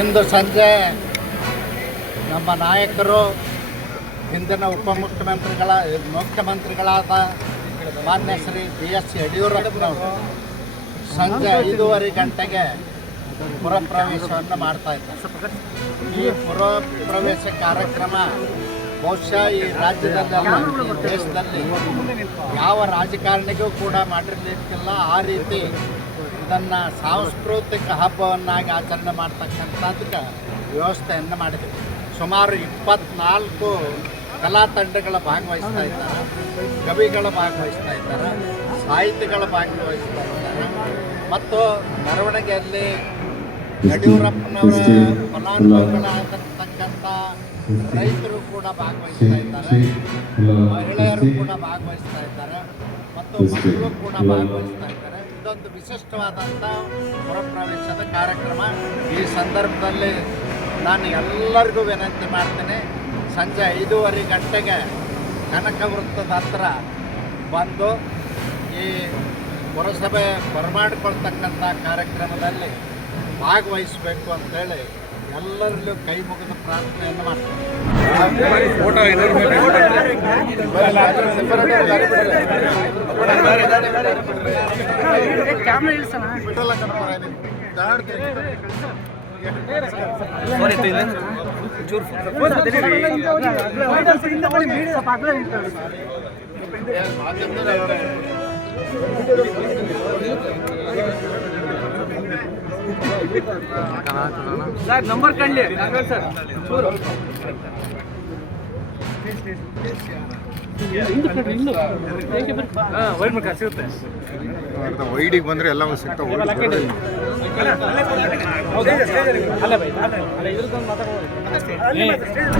ಇಂದು ಸಂಜೆ ನಮ್ಮ ನಾಯಕರು ಹಿಂದಿನ ಮುಖ್ಯಮಂತ್ರಿಗಳಾದ ಮಾನ್ಯ ಶ್ರೀ BS ಯಡಿಯೂರಪ್ಪನವರು ಸಂಜೆ 5:30 ಗಂಟೆಗೆ ಪುರಪ್ರವೇಶವನ್ನು ಮಾಡ್ತಾ ಇದ್ದಾರೆ. ಈ ಪುರಪ್ರವೇಶ ಕಾರ್ಯಕ್ರಮ ಬಹುಶಃ ಈ ರಾಜ್ಯದಲ್ಲೆಲ್ಲ ಈ ದೇಶದಲ್ಲಿ ಯಾವ ರಾಜಕಾರಣಿಗೂ ಕೂಡ ಮಾಡಿರಲಿಕ್ಕಿಲ್ಲ. ಆ ರೀತಿ ಇದನ್ನು ಸಾಂಸ್ಕೃತಿಕ ಹಬ್ಬವನ್ನಾಗಿ ಆಚರಣೆ ಮಾಡ್ತಕ್ಕಂಥದ್ದಕ್ಕೆ ವ್ಯವಸ್ಥೆಯನ್ನು ಮಾಡಿದೆ. ಸುಮಾರು 24 ಕಲಾ ತಂಡಗಳ ಭಾಗವಹಿಸ್ತಾ ಇದ್ದಾರೆ, ಕವಿಗಳ ಭಾಗವಹಿಸ್ತಾ ಇದ್ದಾರೆ, ಸಾಹಿತಿಗಳ ಭಾಗವಹಿಸ್ತಾ ಇದ್ದಾರೆ ಮತ್ತು ಮೆರವಣಿಗೆಯಲ್ಲಿ ಯಡಿಯೂರಪ್ಪನವರ ಫಲಾನುಭವಿಗಳಾಗಿರ್ತಕ್ಕಂಥ ರೈತರು ಕೂಡ ಭಾಗವಹಿಸ್ತಾ ಇದ್ದಾರೆ, ಮಹಿಳೆಯರು ಕೂಡ ಭಾಗವಹಿಸ್ತಾ ಇದ್ದಾರೆ ಮತ್ತು ಮಕ್ಕಳು ಕೂಡ ಭಾಗವಹಿಸ್ತಾ ಇದ್ದಾರೆ. ಇದೊಂದು ವಿಶಿಷ್ಟವಾದಂಥ ಪುರಪ್ರವೇಶದ ಕಾರ್ಯಕ್ರಮ. ಈ ಸಂದರ್ಭದಲ್ಲಿ ನಾನು ಎಲ್ಲರಿಗೂ ವಿನಂತಿ ಮಾಡ್ತೀನಿ, ಸಂಜೆ 5:30 ಗಂಟೆಗೆ ಕನಕ ವೃತ್ತದ ಹತ್ರ ಬಂದು ಈ ಪುರಸಭೆ ಬರಮಾಡಿಕೊಳ್ತಕ್ಕಂಥ ಕಾರ್ಯಕ್ರಮದಲ್ಲಿ ಭಾಗವಹಿಸಬೇಕು ಅಂತೇಳಿ ಎಲ್ಲರಲ್ಲೂ ಕೈ ಮುಗಿದ ಪ್ರಾರ್ಥನೆಯನ್ನು ಮಾಡ್ತೀನಿ. ಸರ್ ನಂಬರ್ ಕಂಡ್ಲಿ ಸರ್ ಸಿಗುತ್ತೆ. ವೈಡಿಗೆ ಬಂದರೆ ಎಲ್ಲ ಸಿಗ್ತಾವೆ.